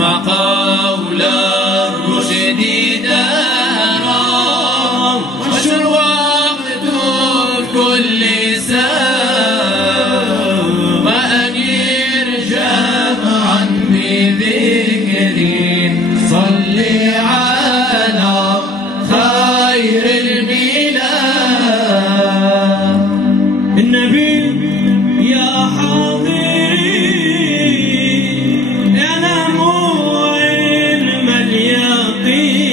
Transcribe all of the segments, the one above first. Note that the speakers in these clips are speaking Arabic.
واسمع قول الرشد دارا وانشر وقته في كل ساعة وأنير جمعا بذكر صل على خير البلاد النبي يا حاضرين اعلموا علم اليقين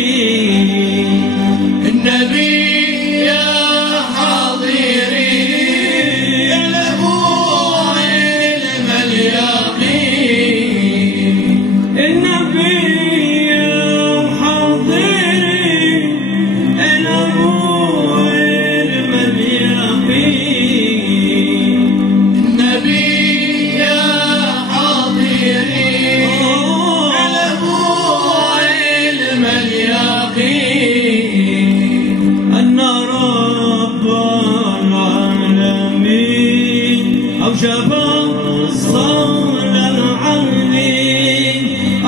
النبي يا حاضرين اعلموا علم اليقين النبي يا حاضرين اعلموا علم اليقين النبي يا حاضرين اعلموا علم اليقين أن رب العالمين أوجب الصلاة عليه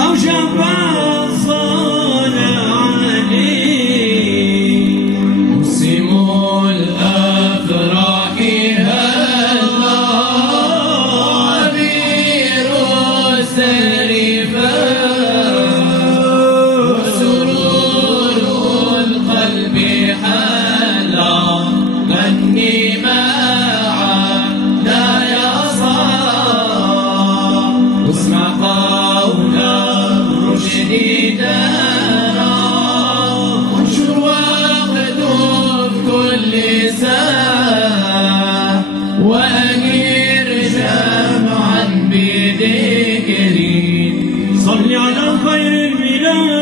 أوجب الصلاة عليه موسم الأفراح هلا عبير سرفا وسرور القلب حلا غني معا لا يصح واسمع قول الرشد دارا وانشر وقته في كل ساعة وأنير جمعا بذكر صل على خير البلاد